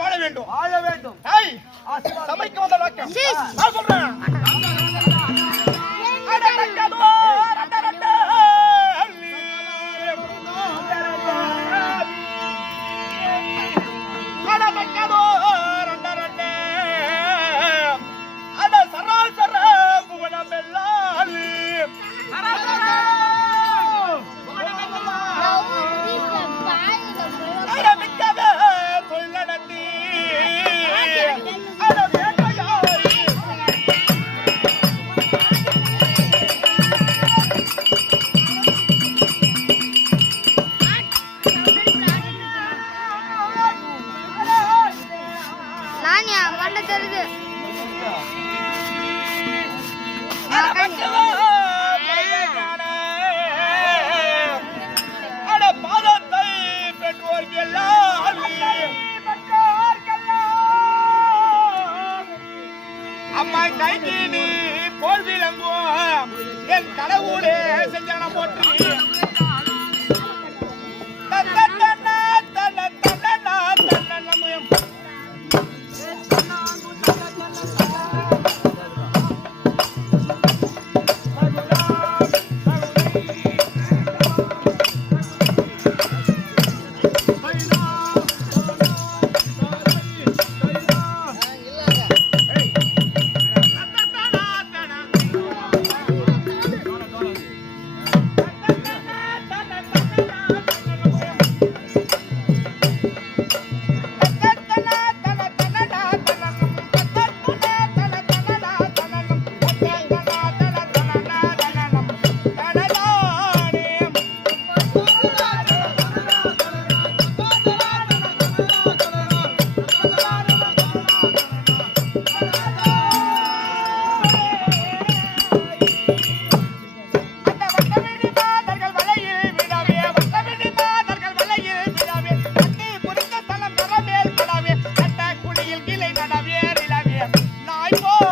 வாழ வேண்டும். வாழ வேண்டும். சபைக்கு வந்த நான் சொல்றேன். Michael!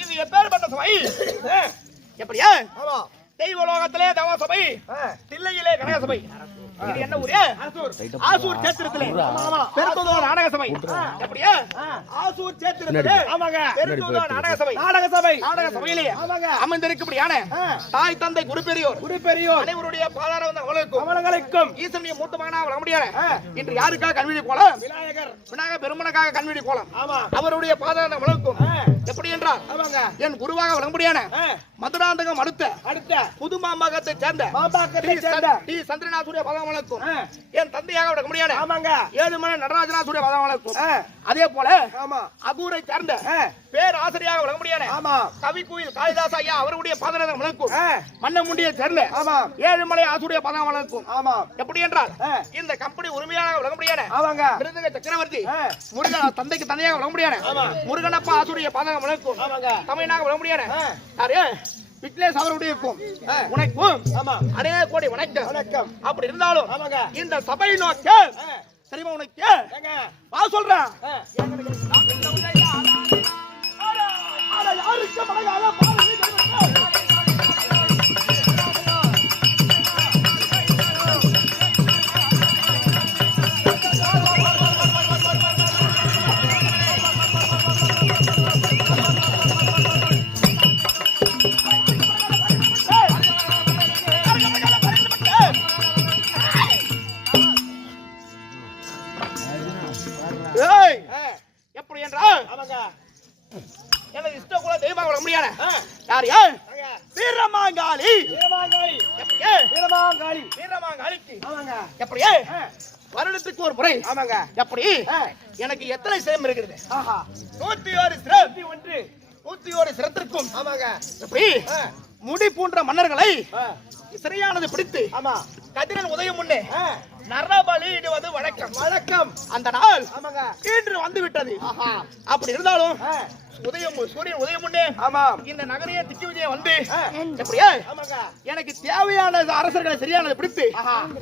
இது எப்பேற்பட்ட சபை? எப்படியா? தெய்வலோகத்திலே தவ சபை தில்லையிலே கனக சபை இது என்ன ஊரு? ஆசூர் சேத்திரத்திலே நாடக சபை எப்படியா ஆசூர். சேத்திரத்திலே ஆமாங்க. நாடக சபை நாடக சபை நாடக சபையிலே ஆமாங்க. தாய் தந்தை குரு பெரியோர் பெரியோர் அனைவருடைய பாதார வந்த அவர்களுக்கும் கமலங்களுக்கும் ஈசனுடைய மூத்த வர முடியாது இன்று யாருக்காக கண்விழி கோலம்? விநாயகர். விநாயக பெருமனுக்காக கண்விழி கோலம். ஆமா. அவருடைய பாதார வளர்க்கும் எப்படி என்றால் ஆமாங்க. என் குருவாக வர முடியான மதுராந்தகம் அடுத்த அடுத்த புது மாம்பாக்கத்தை சேர்ந்த மாம்பாக்கத்தை டி. சேர்ந்த டி. சந்திரநாதனுடைய பதம் வளர்க்கும் ஆ, என் தந்தையாக விட முடியாது. ஆமாங்க. ஏழுமலை நடராஜநாதனுடைய பதம் வளர்க்கும் ஆ, அதே போல ஆமா. அகூரை சேர்ந்த பேர் ஆசிரியாக விளங்க முடியாது ஆமா. கவி கோயில் காளிதாஸ் ஐயா அவருடைய பாதரதம் வளர்க்கும். ஆ, மன்னமுண்டியை சேர்ந்த ஆமா. ஏழுமலை ஆசுடைய பதம் வளர்க்கும். ஆமா. எப்படி என்றால் இந்த கம்பெனி உரிமையாக விளங்க முடியாது ஆமாங்க. மிருதங்க சக்கரவர்த்தி முருகன் தந்தைக்கு தந்தையாக விளங்க முடியாது ஆமா. முருகனப்பா ஆசுடைய வளர்க்கும். ஆமாங்க. தமிழனாக விளங்க முடியாது யாரு? விக்னேஷ் அவருடைய. உனக்கும். ஆமா. அடே கோடி வணக்கம். வணக்கம். அப்படி இருந்தாலும் ஆமாங்க. இந்த சபை நோக்க தெரியுமா உனக்கு? வா சொல்றேன். ஆ, ஏய் ஆ, யார் யார். வீரமாங்காளி. வீரமாங்காளி. வீரமாங்காளிக்கு. ஆமாங்க. எப்படி ஆ, வருடத்துக்கு ஒரு முறை. ஆமாங்க. எப்படி? எனக்கு எத்தனை சிரம் இருக்கிறது? ஆஹா. நூத்தி ஒரு சிரம். ஒன்று. நூத்தி ஒரு சிரத்திற்கும். ஆமாங்க. எப்படி? முடி போன்ற மன்னர்களை சிறையானது பிடித்து ஆமா. கதிரன் உதயம் முன்னே நரபலி இடுவது வழக்கம். வணக்கம் அந்த நாள் இன்று வந்து விட்டது அப்படி இருந்தாலும் உதயம் சூரியன் உதயம் முன்னே ஆமாம் இந்த நகரையே திக்கி விஜயம் வந்து எப்படியா எனக்கு தேவையான அரசர்களை சரியானதை பிடித்து.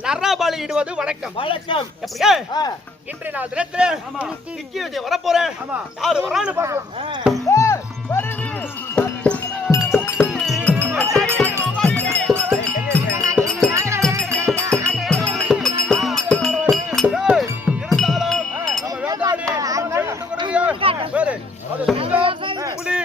நரபலி இடுவது வழக்கம். வணக்கம் எப்படியா இன்றைய நாள் தினத்துல ஆமா. திக்கி விஜயம் வரப்போறேன். ஆமா. யாரு வரான்னு பார்க்கலாம். வேறு அது சிங்கம், புலி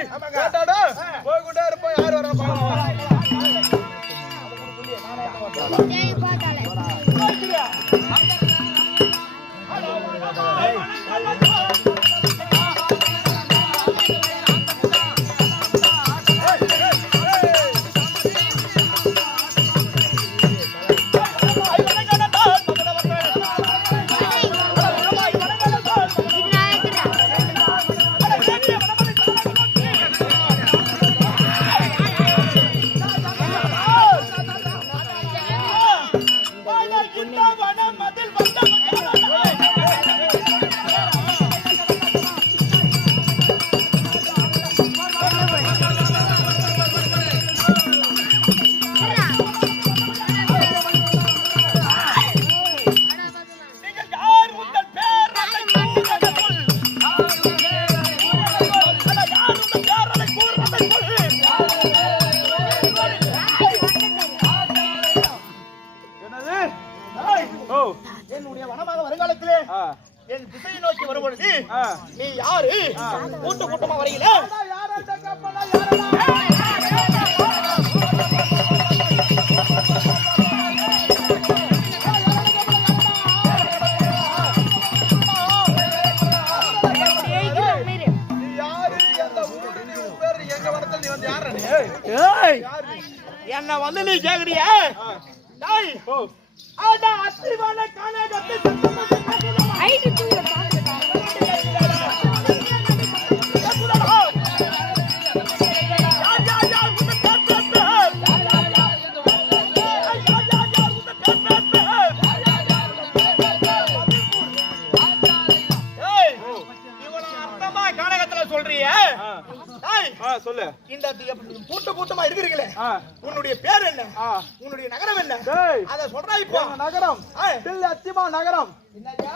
வந்து நீ கேக்குறியா?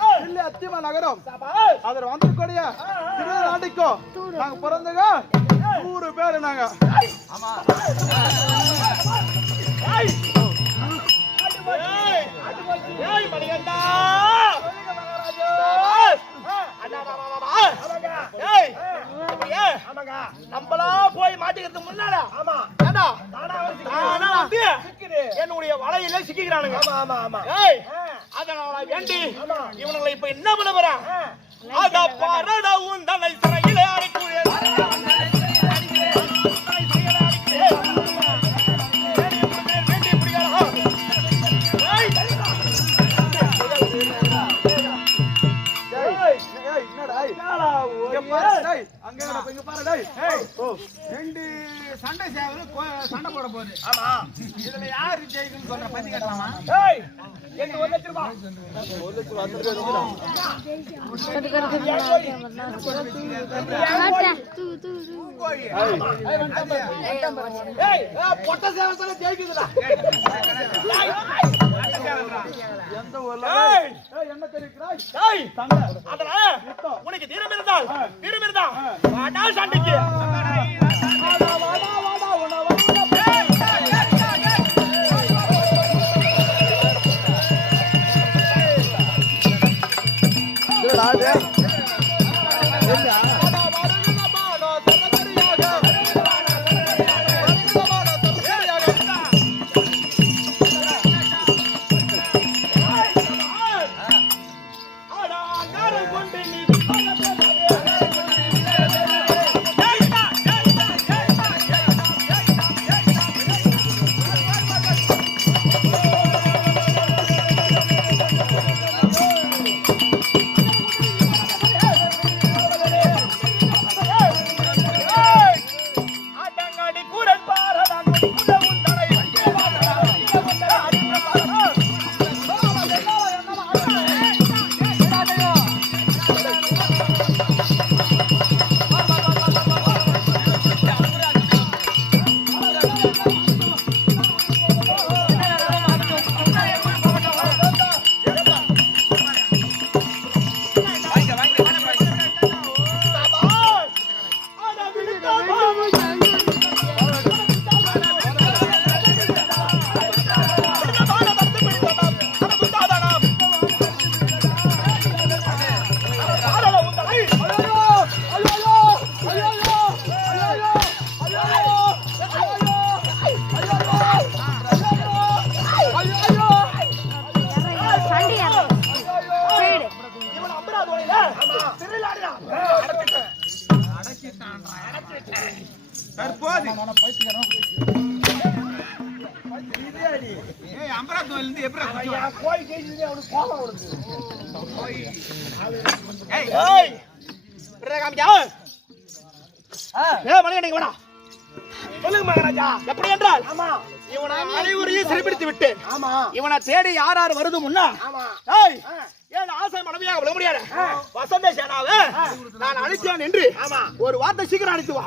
தில்லி அத்திமா நகரம். அதுல வந்திருக்கூடிய திருநாண்டிக்கோ நாங்க பிறந்தங்க நூறு பேரு நாங்க. அப்படியே? நம்மளா போய் மாட்டிக்கிறதுக்கு முன்னால? வந்து என்னுடைய வலையில சிக்கிக்கிறானுங்க. ஏய், அதனால வேண்டி இவனுங்களை இப்ப என்ன பண்ண போறான்? அத பாரட உந்தனை சண்டை சேவல் கோ- சண்டை போட போகுது. ஆமா. இதுல யாரு ஜெயிக்கணும்னு சொல்ற பத்தி கேட்கலாமா? ஒரு லட்சம் ரூபாய் பொட்ட சேவல் ஜெயிக்குதுடா. எந்த ஊர்ல? என்ன அதனால உனக்கு தீரம் இருந்தால் தீரம் இருந்தால் சண்டைக்கு Hadi. ஏய் அம்பராத்தூர்ல இருந்து எப்படி சொல்லுங்க மகாராஜா. எப்படி என்றால் இவனை அனைவரையும் சிறைப்பிடித்து விட்டு இவனை தேடி யார் யார் வருது முன்னா? ஏய், ஏன் ஆசை மனைவியாக விட முடியாது வசந்த சேனாவை நான் அழைத்தேன் என்று ஒரு வார்த்தை சீக்கிரம் அழைத்து வா.